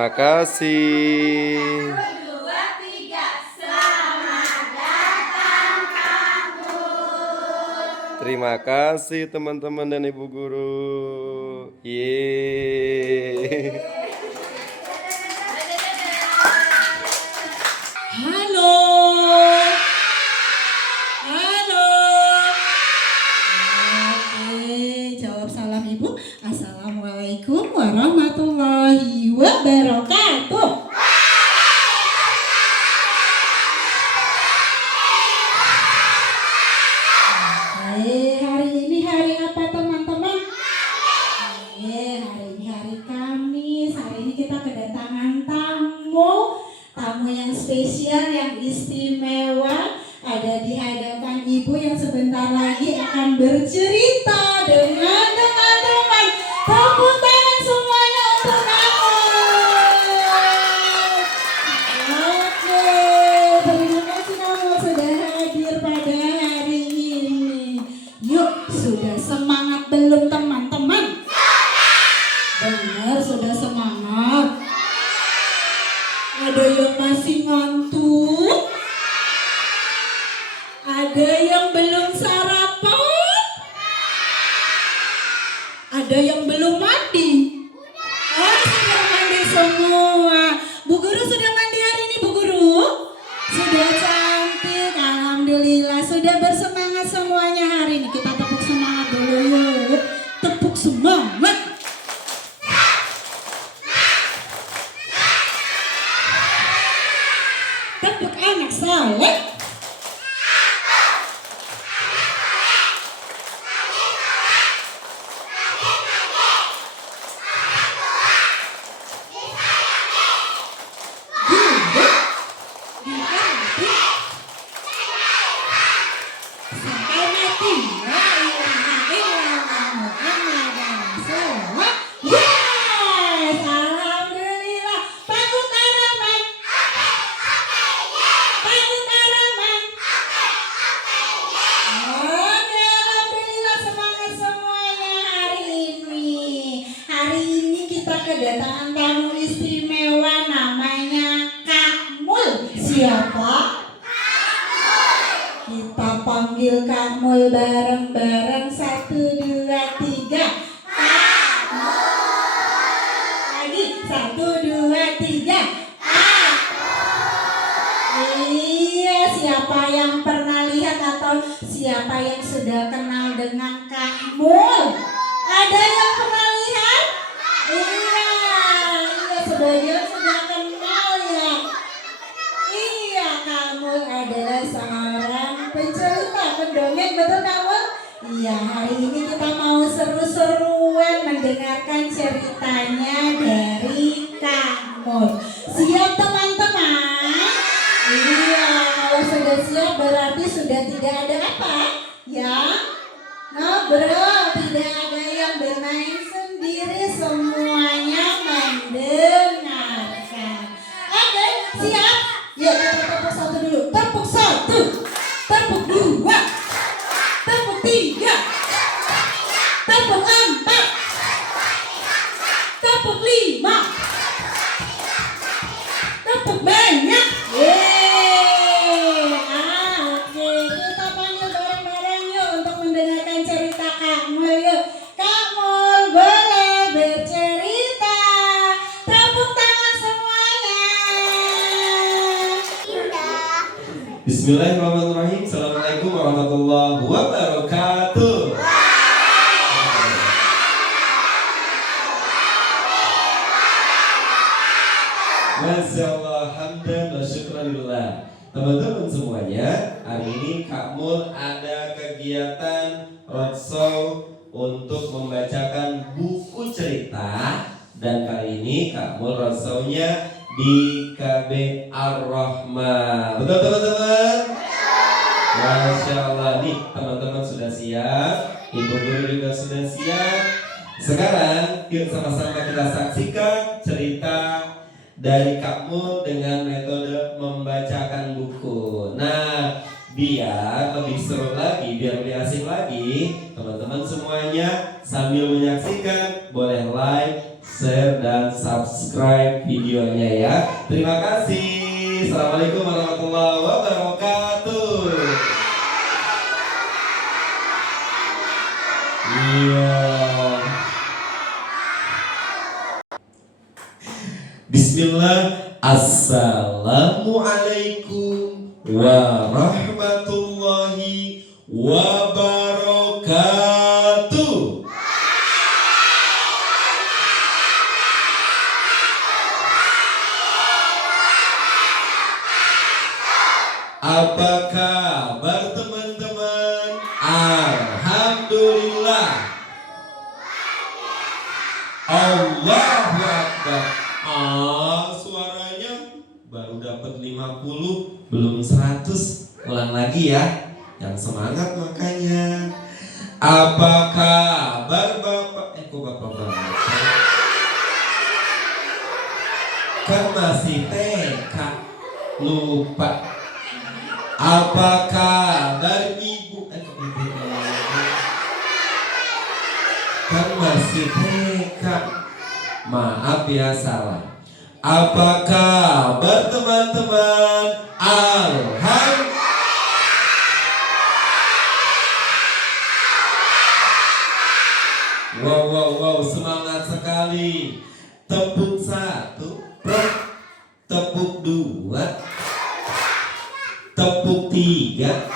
Terima kasih. Dua, tiga. Selamat datang kamu. Terima kasih teman-teman dan ibu guru. Yeay. Halo. Halo. Oke, jawab salam ibu. Assalamualaikum warahmatullahi wabarakatuh. Hari ini hari apa teman-teman? Hari ini hari Kamis. Hari ini kita kedatangan tamu yang spesial, yang istimewa. Ada di hadapan ibu yang sebentar lagi akan bercerita dengan teman-teman. Tepuk tangan semuanya untuk aku. Oke, terima kasih kamu sudah hadir pada hari ini. Yuk, sudah semangat belum teman-teman? Benar, sudah semangat. Ada yang masih ngantuk? Ada yang belum sarapan? Ada yang belum mandi? Oh, sudah mandi semua. Bu Guru sudah mandi hari ini, Bu Guru? Sudah cantik, alhamdulillah. Sudah bersemangat semuanya hari ini. Kita tepuk semangat dulu yuk. Tepuk semangat. Tepuk anak soleh. Sampai mati. La ilaha illallah Muhammadar Rasulullah. Yes, alhamdulillah. Tepuk tangan. Tepuk tangan. Oke, alhamdulillah semangat semuanya hari ini. Hari ini kita kedatangan tamu istimewa namanya Kak Mul. Siapa? Kita panggil Kak Mul bareng-bareng. 1, 2, 3. Kak Mul. Lagi 1, 2, 3. Kak Mul. Iya, siapa yang pernah lihat atau siapa yang sudah kenal dengan Kak Mul? Ada yang pernah lihat? Iya, sebagian sudah kenal ya. Iya, Kak Mul adalah seorang pencerita, pendongeng, betul Kak Mul? Iya, hari ini kita mau seru-seruan mendengarkan ceritanya dari Kak Mul. Siap teman-teman? Iya, kalau sudah siap berarti sudah tidak ada apa? Ya, ngobrol, tidak ada yang bermain sendiri, semuanya mendengarkan. Oke, siap? Yuk kita tepuk 1 dulu. Tepuk 1, tepuk 2, tepuk 3, tepuk 4, tepuk 5, tepuk banyak. Yeay. Oke, kita panggil bareng-bareng yuk untuk mendengarkan cerita Kak Mul yuk. Kak Mul boleh bercerita. Tepuk tangan semuanya. Bismillahirrahmanirrahim. Assalamualaikum warahmatullahi wabarakatuh. Masya Allah, hamdan wa syukranillah. Teman-teman semuanya, hari ini Kak Mul ada kegiatan roadshow untuk membacakan buku cerita. Dan kali ini Kak Mul roadshow-nya di KB Ar-Rahmah. Betul teman-teman? Masya Allah, nih teman-teman sudah siap, ibu guru juga sudah siap. Sekarang yuk sama-sama kita saksikan cerita dari Kak Mul dengan metode membacakan buku. Nah, biar lebih seru lagi, biar lebih asik lagi, teman-teman semuanya sambil menyaksikan boleh like, share, dan subscribe video ya. Terima kasih. Assalamualaikum warahmatullahi wabarakatuh. Iya. Bismillah. Assalamualaikum warahmatullahi wabarakatuh. Apa kabar teman-teman? Alhamdulillah. Allahu Akbar. Suaranya baru dapat 50, belum 100. Ulang lagi ya. Yang semangat makanya. Apa kabar Bapak? Kok Bapak banget? Kan masih TK. Lupa. Apa kabar Ibu? Kan masih TK. Maaf ya salah. Apa kabar teman-teman? Alhamdulillah. Wow, semangat sekali. Tepuk 1, tepuk 2, tepuk 3,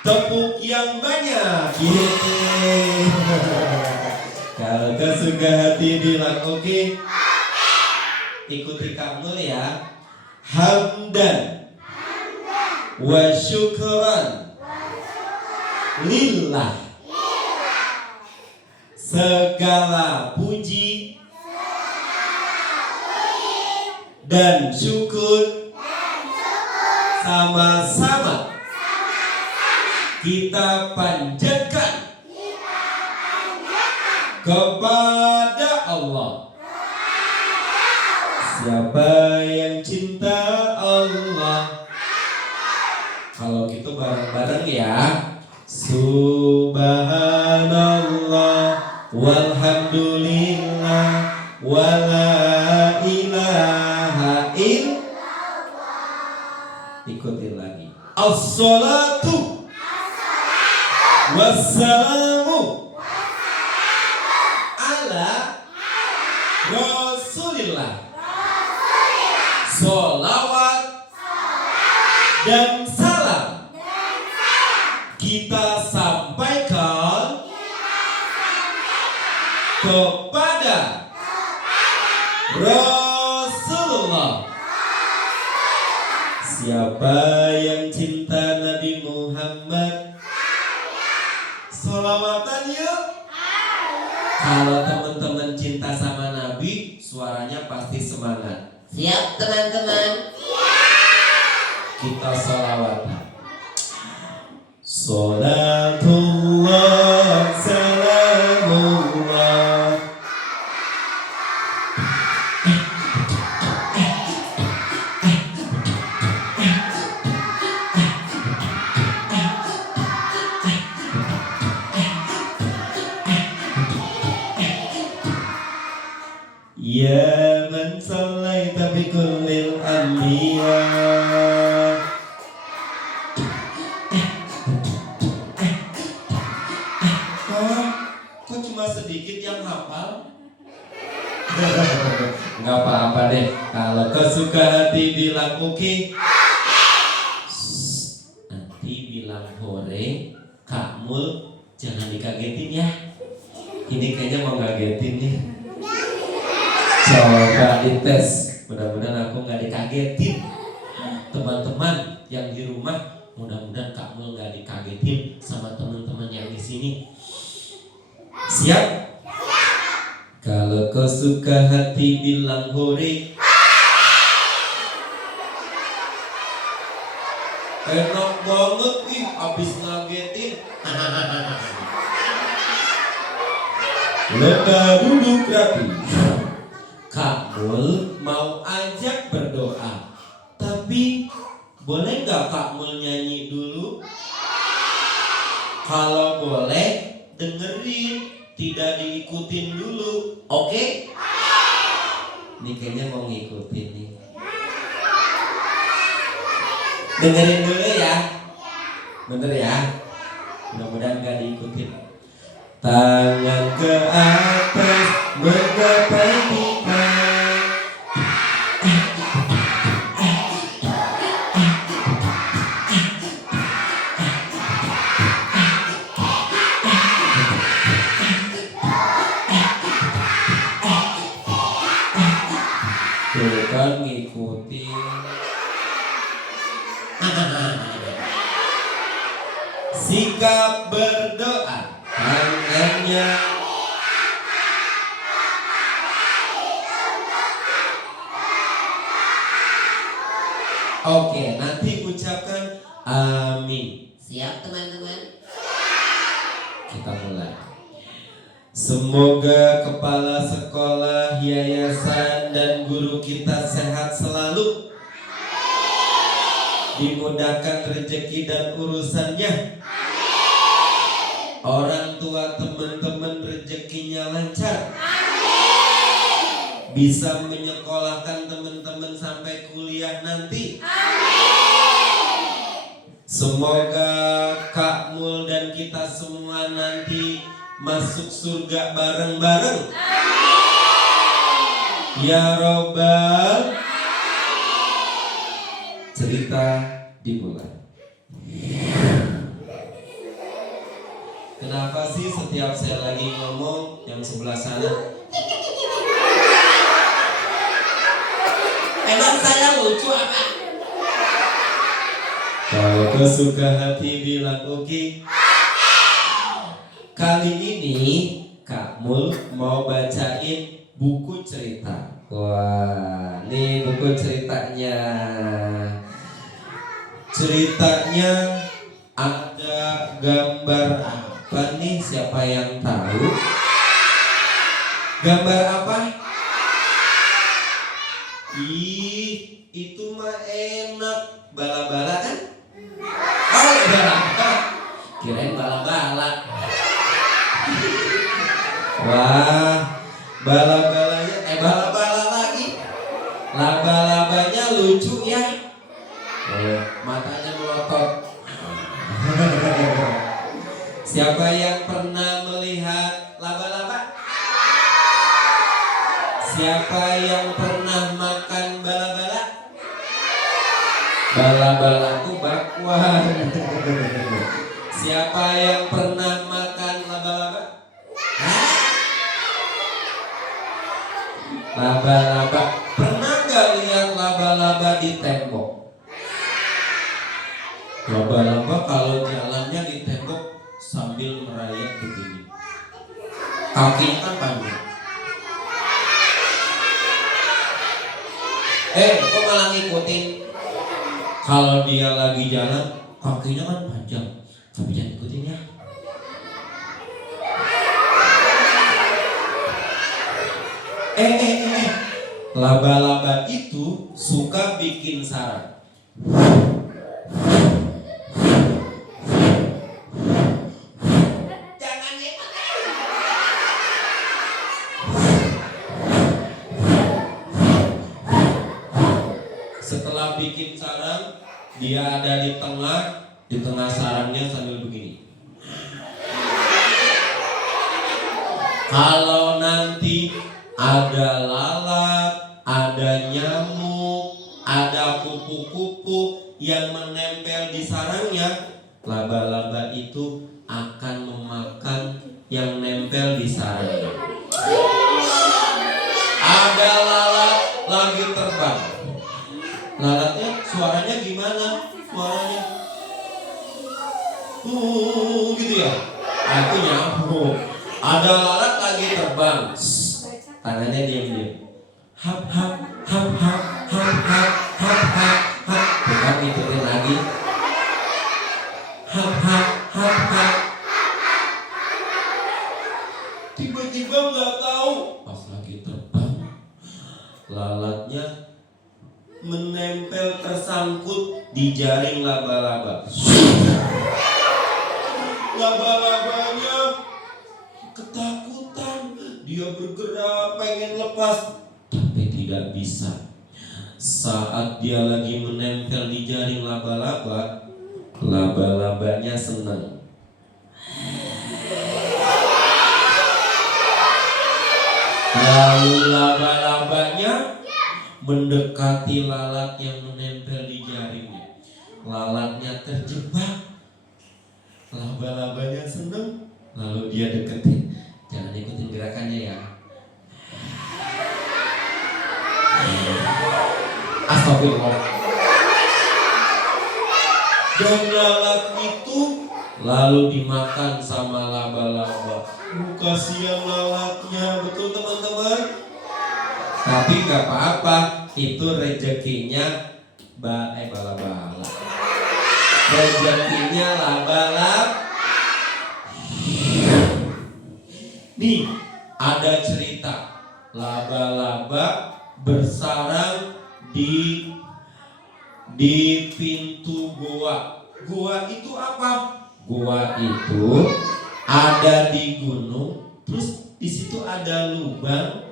tepuk yang banyak. Kalau kesuka hati bilang oke. Ikuti kamu ya. Hamdan wa syukran lillah. Segala puji dan syukur sama-sama kita panjatkan kepada Allah. Siapa yang cinta Allah? Kalau gitu bareng-bareng ya. Subhanallah walhamdulillah wala ilaha illallah. Ikutin lagi. As-salatu wassalamu ala Rasulillah. Sholawat dan salam kita sampaikan kepada Rasulullah. Siapa yang cinta Nabi Muhammad? Sholawatan yuk. Kalau teman-teman cinta sama Nabi, suaranya pasti semangat. Siap teman-teman? Kita sholawatan. Sholatullah salamullah. Ya man sallaita bi kullil anbiya. Kok cuma sedikit yang hafal? Nggak apa-apa deh. Kalau kesuka hati bilang oke. Nanti bilang hore. Kak Mul jangan dikagetin ya. Ini kayaknya mau ngagetin nih. Coba dites, mudah-mudahan aku nggak dikagetin. Teman-teman yang di rumah, mudah-mudahan Kak Mul nggak dikagetin sama teman-teman yang di sini. Siap? Kalau kau suka hati bilang hore. Enak banget nih, abis ngagetin. Leka duduk rapi. Kak Mul mau ajak berdoa, tapi boleh nggak Kak Mul nyanyi dulu? Kalau boleh, dengerin, tidak diikutin dulu, oke? Ini kayaknya mau ngikut. ngikutin nih. Dengerin dulu ya. Bener ya. Mudah-mudahan gak diikutin. Tangan ke atas menggapai bintang. Tuh kan ngikutin. Sikap berdoa tangannya. Oke, nanti ucapkan amin. Siap teman-teman? Kita mulai. Semoga kepala sekolah, yayasan, dan guru kita sehat selalu. Dimudahkan rezeki dan urusannya. Orang tua teman-teman rezekinya lancar. Bisa menyekolahkan teman-teman sampai kuliah nanti. Semoga Kak Mul dan kita semua nanti masuk surga bareng-bareng. Ya Robbal. Cerita dimulai. Kenapa sih setiap saya lagi ngomong yang sebelah sana? Emang saya lucu apa? Kalau kau suka hati bilang oke. Kali ini Kak Mul mau bacain buku cerita. Wah, nih buku ceritanya. Ceritanya ada gambar apa nih? Siapa yang tahu? Gambar apa? Ih, itu mah enak. Bala-bala kan? Oh, bala-bala. Kirain bala-bala. Wah, bala-balanya bala-bala lagi. Laba-labanya lucu ya. Matanya melotot. Siapa yang pernah melihat laba-laba? Siapa yang pernah makan bala-bala? Bala-balaku bakwan. Siapa yang pernah makan laba-laba? Laba-laba. Pernah gak lihat laba-laba di tembok? Laba-laba kalau jalannya di tembok sambil merayap begini. Kakinya kan panjang. Kok malah ngikutin? Kalau dia lagi jalan, kakinya kan panjang. Tapi jangan ikutin ya. Laba-laba itu suka bikin sarang. Setelah bikin sarang, dia ada di tengah sarangnya sambil begini. Kalau nanti ada lalat, ada nyamuk, ada kupu-kupu yang menempel di sarangnya, laba-laba itu akan memakan yang nempel di sarangnya. Ada lalat lagi terbang. Lalatnya suaranya gimana? Suaranya gitu ya. Aku nyamuk. Ada lalat lagi terbang. Tangannya diam-diam. Hap hap hap hap hap hap hap hap hap. Bukan ikutin lagi. Hap hap hap hap. Tiba-tiba nggak tahu. Pas lagi terbang, lalatnya menempel tersangkut di jaring laba-laba. Laba-labanya ketakutan, dia bergerak pengen lepas tapi tidak bisa. Saat dia lagi menempel di jaring laba-laba, laba-labanya senang. Lalu laba-labanya mendekati lalat yang menempel di jaringnya. Lalatnya terjebak. Laba-labanya senang. Lalu dia deketin. Jangan ikutin gerakannya ya. Astagfirullah. Dan lalat itu lalu dimakan sama laba-laba. Kasihan lalatnya, betul teman-teman? Tapi gak apa-apa, itu rezekinya bala-bala. Rezekinya laba-laba. Nih, ada cerita laba-laba bersarang di pintu goa. Goa itu apa? Goa itu ada di gunung, terus di situ ada lubang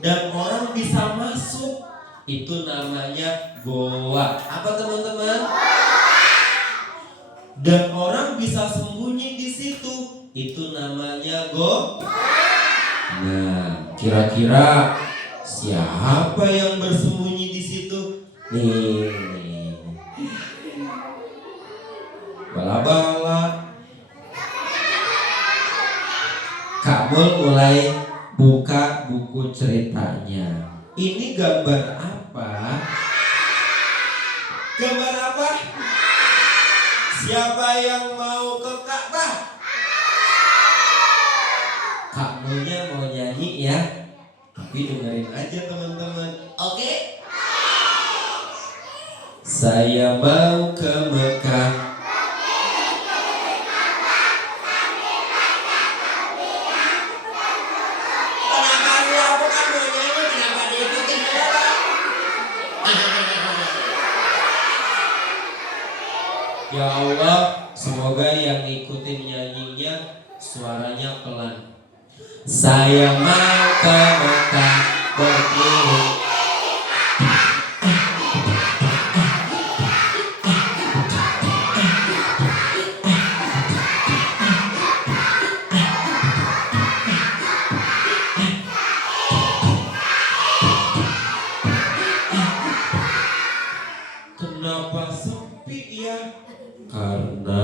dan orang bisa masuk. Itu namanya goa. Apa teman-teman? Dan orang bisa sembunyi di situ. Itu namanya Nah, kira-kira siapa yang bersembunyi di situ? Nih. Bala-bala. Kak Mul mulai buka buku ceritanya. Ini gambar apa? Gambar apa? Siapa yang mau ke Ka'bah? Kak Mulnya mau nyanyi ya. Tapi dengerin aja teman-teman. Oke? Saya mau ke Mekah. Kenapa lu aku kan mau nyanyi, kenapa diikutin juga? Ya Allah, semoga yang ngikutin nyanyinya suaranya pelan. Saya mau ke Mekah berkeliling. Kenapa sepi ya? Karena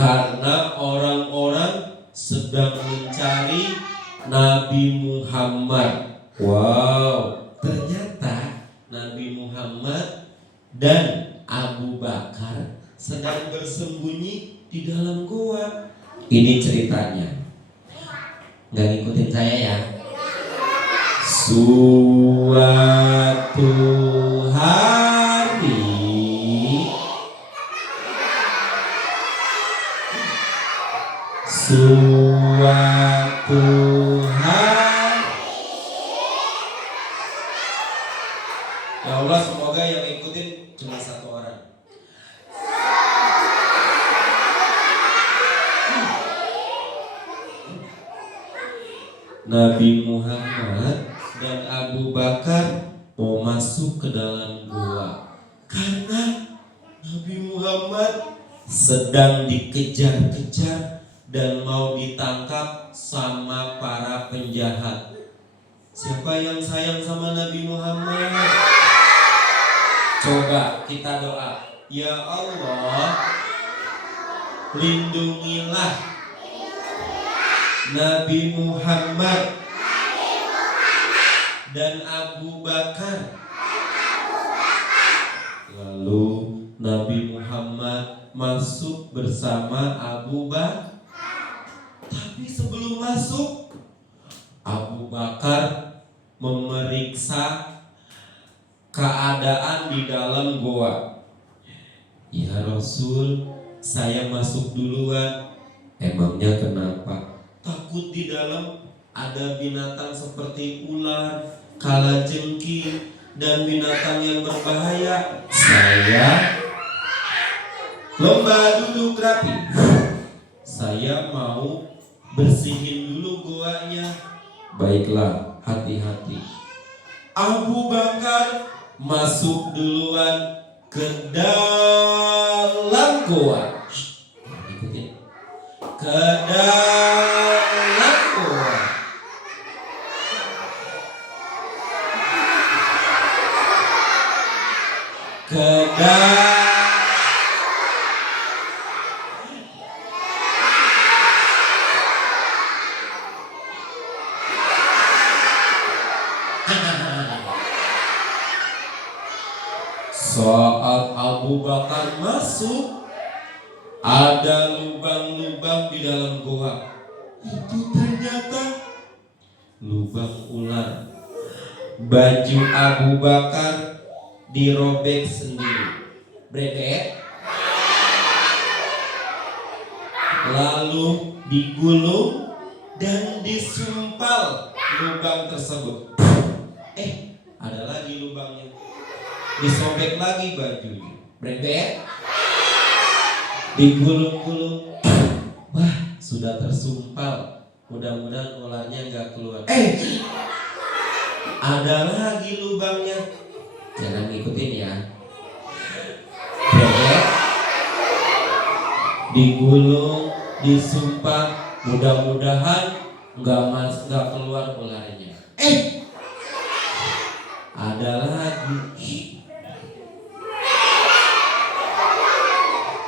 karena orang-orang sedang mencari Nabi Muhammad. Wow, ternyata Nabi Muhammad dan Abu Bakar sedang bersembunyi di dalam gua. Ini ceritanya. Nggak ngikutin saya ya. Suatu hari ya Allah, semoga yang ikutin cuma satu orang. Nabi Muhammad dan Abu Bakar mau masuk ke dalam gua karena Nabi Muhammad sedang dikejar-kejar dan mau ditangkap sama para penjahat. Siapa yang sayang sama Nabi Muhammad? Coba kita doa. Ya Allah, lindungilah Nabi Muhammad dan Abu Bakar. Lalu Nabi Muhammad masuk bersama Abu Bakar. Tapi sebelum masuk, Abu Bakar memeriksa keadaan di dalam goa. Ya Rasul, saya masuk duluan. Emangnya kenapa? Takut di dalam ada binatang seperti ular, kalajengking, dan binatang yang berbahaya. Saya lomba duduk rapi. Saya mau bersihin dulu goanya. Baiklah, hati-hati. Abu Bakar masuk duluan ke dalam goa. Ikutin. Ke dalam goa. Ke dalam. Saat Abu Bakar masuk, ada lubang-lubang di dalam goa. Itu ternyata lubang ular. Baju Abu Bakar dirobek sendiri. Brebek. Lalu digulung dan disumpal lubang tersebut. Ada lagi lubangnya. Disobek lagi bajunya. Brebek. Digulung-gulung. Wah, sudah tersumpal. Mudah-mudahan ularnya nggak keluar. Ada lagi lubangnya. Jangan ngikutin ya. Brebek. Digulung, disumpal. Mudah-mudahan nggak keluar ularnya. Ada lagi.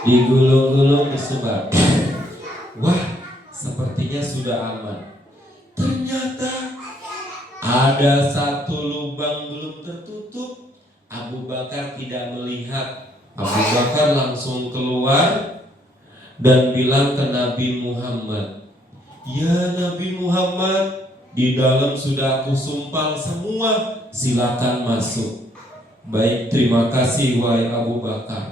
Digulung-gulung, disebar. Wah, sepertinya sudah aman. Ternyata ada satu lubang belum tertutup. Abu Bakar tidak melihat. Abu Bakar langsung keluar dan bilang ke Nabi Muhammad, "Ya Nabi Muhammad, di dalam sudah aku sumpal semua, silakan masuk." Baik, terima kasih wahai Abu Bakar.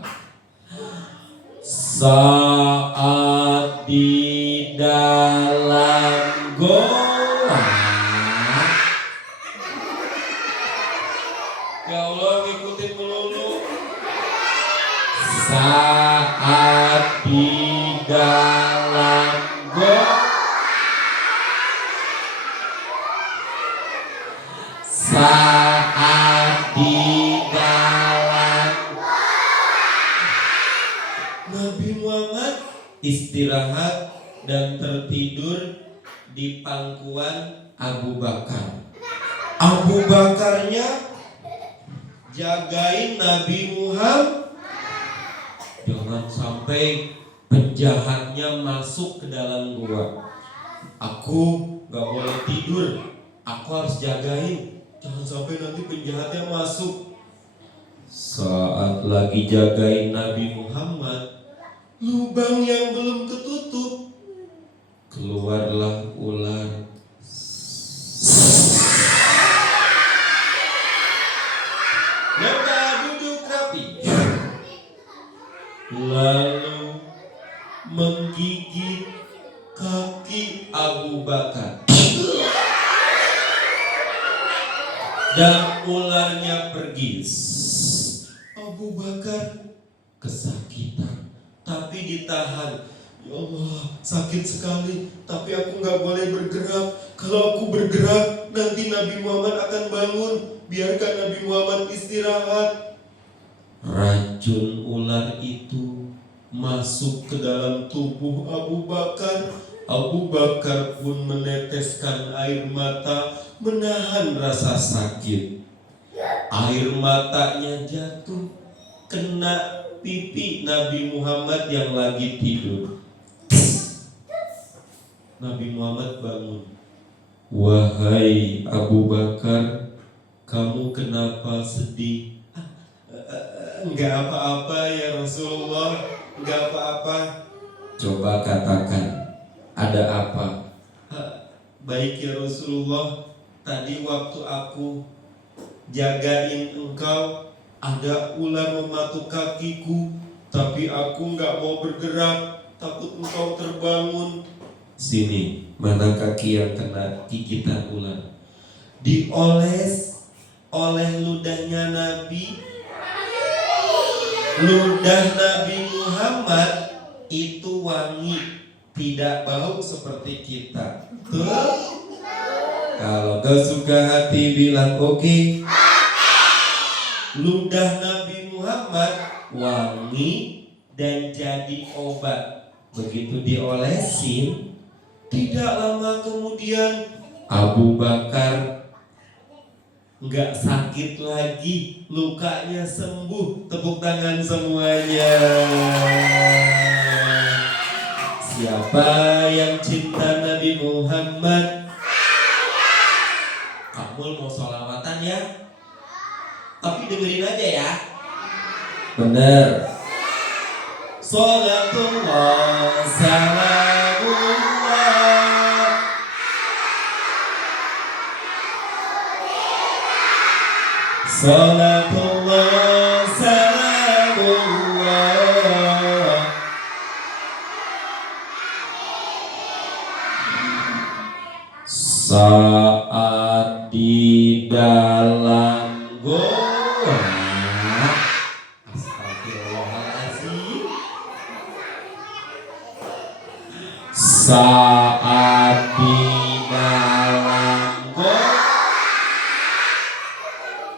Saat di dalam goa, ya Allah, ngikutin melulu. Saat di dalam goa, saat di dalam Nabi Muhammad istirahat dan tertidur di pangkuan Abu Bakar. Abu Bakarnya jagain Nabi Muhammad. Jangan sampai penjahatnya masuk ke dalam gua. Aku gak boleh tidur. Aku harus jagain. Jangan sampai nanti penjahatnya masuk. Saat lagi jagain Nabi Muhammad, lubang yang belum ketutup, keluarlah ular. Mereka duduk rapi, lalu menggigit kaki Abu Bakar. Dan ularnya pergi. Abu Bakar kesakitan, tapi ditahan. Ya Allah, sakit sekali, tapi aku gak boleh bergerak. Kalau aku bergerak, nanti Nabi Muhammad akan bangun. Biarkan Nabi Muhammad istirahat. Racun ular itu masuk ke dalam tubuh Abu Bakar. Abu Bakar pun meneteskan air mata, menahan rasa sakit. Air matanya jatuh, kena pipi Nabi Muhammad yang lagi tidur. Nabi Muhammad bangun. Wahai Abu Bakar, kamu kenapa sedih? Enggak apa-apa ya Rasulullah, enggak apa-apa. Coba katakan, ada apa? Baik ya Rasulullah, tadi waktu aku jagain engkau, ada ular mematuk kakiku, tapi aku enggak mau bergerak, takut engkau terbangun. Sini, mana kaki yang kena gigitan ular? Dioles oleh ludahnya Nabi. Ludah Nabi Muhammad itu wangi, tidak bau seperti kita. Tuh, Kalau kau suka hati bilang oke. Ludah Nabi Muhammad wangi dan jadi obat. Begitu diolesin, tidak lama kemudian Abu Bakar nggak sakit lagi, lukanya sembuh. Tepuk tangan semuanya. Siapa yang cinta Nabi Muhammad? Kamu mau sholawatan ya? Tapi dengerin aja ya. Bener. Sholatullah salamullah. Sholatullah salamullah. Saat di dalam goa, astagfirullahaladzim. Saat di dalam goa,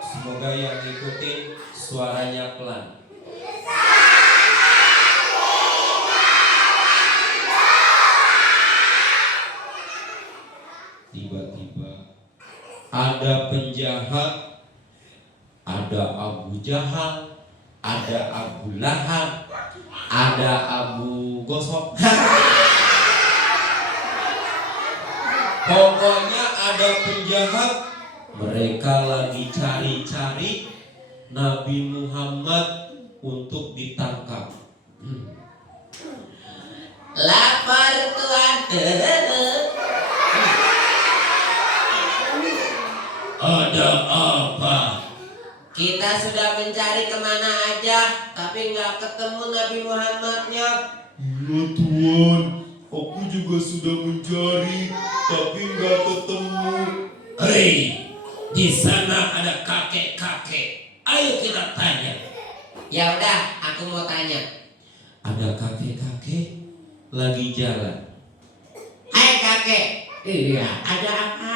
semoga yang ngikutin suaranya pelan. Tiba-tiba ada penjahat, ada Abu Jahal, ada Abu Lahab, ada Abu Gosok. Pokoknya ada penjahat. Mereka lagi cari-cari Nabi Muhammad untuk ditangkap. Lapar Tuhan. Ada apa? Kita sudah mencari kemana aja, tapi nggak ketemu Nabi Muhammadnya. Iya Tuhan, aku juga sudah mencari, tapi nggak ketemu. Hei, di sana ada kakek-kakek. Ayo kita tanya. Ya udah, aku mau tanya. Ada kakek-kakek lagi jalan. Hai kakek. Iya, ada apa?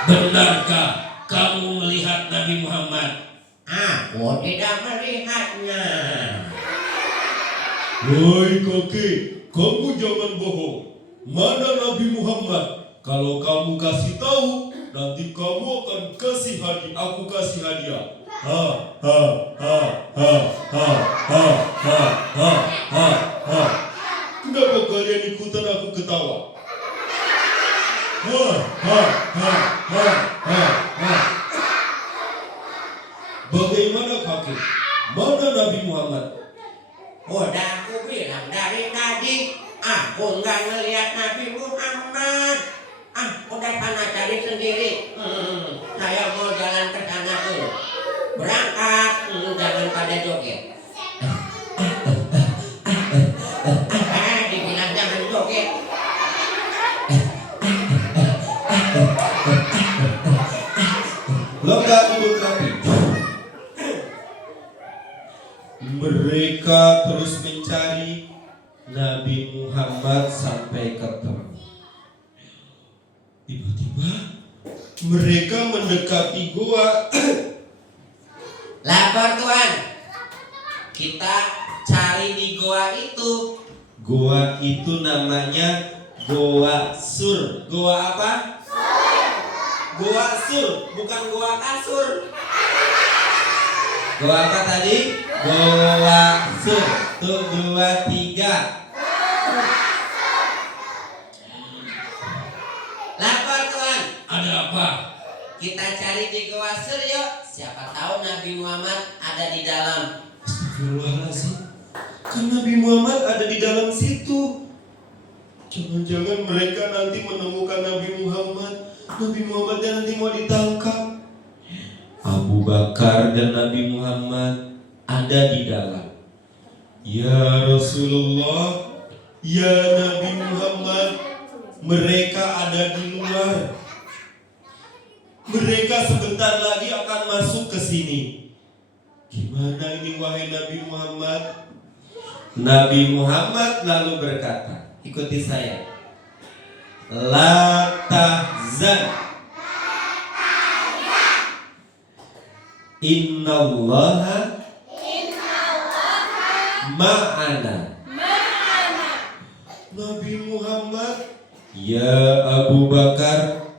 Benarkah kamu melihat Nabi Muhammad? Aku tidak melihatnya. Hai kakek, kamu jangan bohong. Mana Nabi Muhammad? Kalau kamu kasih tahu, nanti kamu akan kasih hadiah. Aku kasih hadiah. Ha ha ha ha ha ha ha ha ha ha. Kenapa kalian ikutan aku ketawa? Ha ha ha ha ha ha. Bagaimana kakek? Mana Nabi Muhammad? Udah aku bilang dari tadi, aku nggak ngelihat Nabi Muhammad. Udah sana cari sendiri. Saya mau jalan ke sana tuh. Berangkat, jangan pada joget. Dibilang jangan joget. Longga duduk rapi. Mereka terus mencari Nabi Muhammad sampai ketemu. Tiba-tiba mereka mendekati goa. Lapor Tuhan. Kita cari di goa itu. Goa itu namanya Goa Sur. Goa apa? Goa Sur, bukan goa kasur. Goa apa tadi? Goa Sur. Tuh 2, 3. Lapor Tuhan. Ada apa? Kita cari di goa Sur yuk. Siapa tahu Nabi Muhammad ada di dalam. Astagfirullahaladzim. Kan Nabi Muhammad ada di dalam situ. Jangan-jangan mereka nanti menemukan Nabi Muhammad. Nabi Muhammadnya nanti mau ditangkap. Abu Bakar dan Nabi Muhammad ada di dalam. Ya Rasulullah, ya Nabi Muhammad, mereka ada di luar. Mereka sebentar lagi akan masuk ke sini. Gimana ini wahai Nabi Muhammad? Nabi Muhammad lalu berkata, ikuti saya. La tahzan. Innallaha ma'ana. Nabi Muhammad, ya Abu Bakar,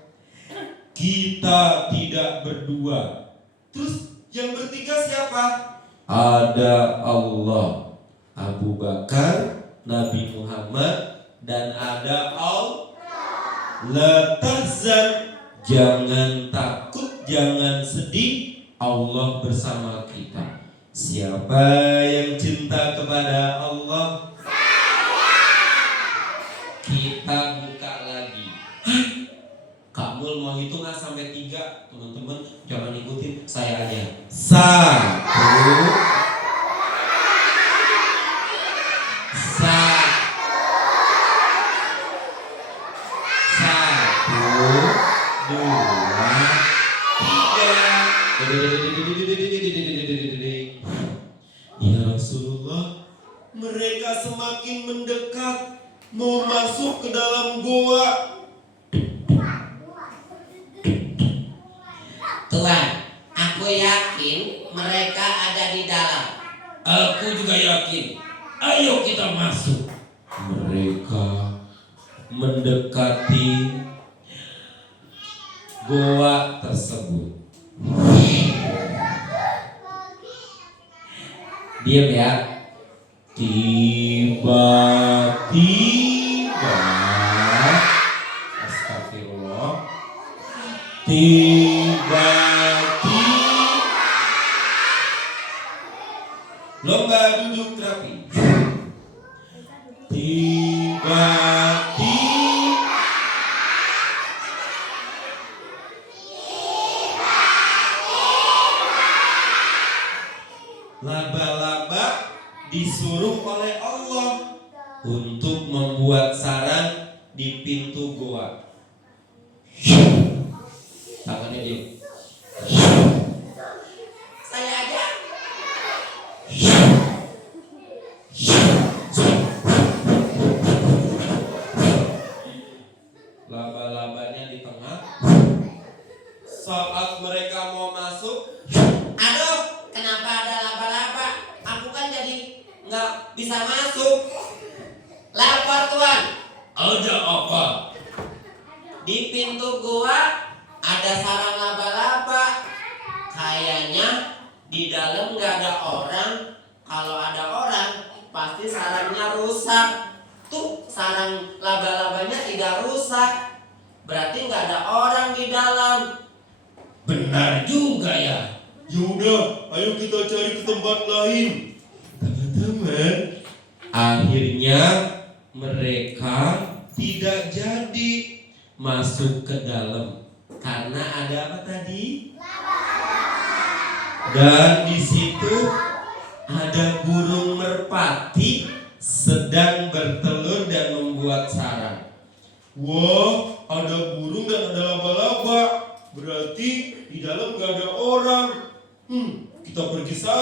kita tidak berdua. Terus yang bertiga siapa? Ada Allah, Abu Bakar, Nabi Muhammad, dan ada Allah. La tahzan, jangan takut, jangan sedih, Allah bersama kita. Siapa yang cinta kepada Allah? Kita buka lagi. Kak Mul mau hitung nggak sampai 3? Teman-teman jangan ikutin, saya aja. 1, 2, 3. Ya Rasulullah, mereka semakin mendekat, mau masuk ke dalam goa. Tuhan, aku yakin mereka ada di dalam. Aku juga yakin. Ayo kita masuk. Mereka mendekati goa tersebut. Diam ya. Tiba-tiba, astagfirullah. Tiba-tiba, lomba duduk rapi. Tiba-tiba, laba-laba disuruh oleh Allah untuk membuat sarang di pintu goa. Tangannya dia. Saya aja. Laba-labanya di tengah. Saat mereka mau masuk, Aduh, kenapa ada laba-laba? Aku kan jadi nggak bisa masuk. Lapor Tuhan. ada apa? Di pintu gua ada sarang laba-laba. Kayaknya di dalam nggak ada orang. Kalau ada orang, pasti sarangnya rusak. Tuh, sarang laba-labanya tidak rusak. Berarti nggak ada orang di dalam. Benar juga ya. Yaudah, ayo kita cari ke tempat lain. Teman-teman, akhirnya mereka tidak jadi masuk ke dalam karena ada apa tadi? Dan di situ ada burung merpati sedang bertelur dan membuat sarang. Wah, ada burung dan ada laba-laba. Berarti di dalam gak ada orang. Kita pergi saja.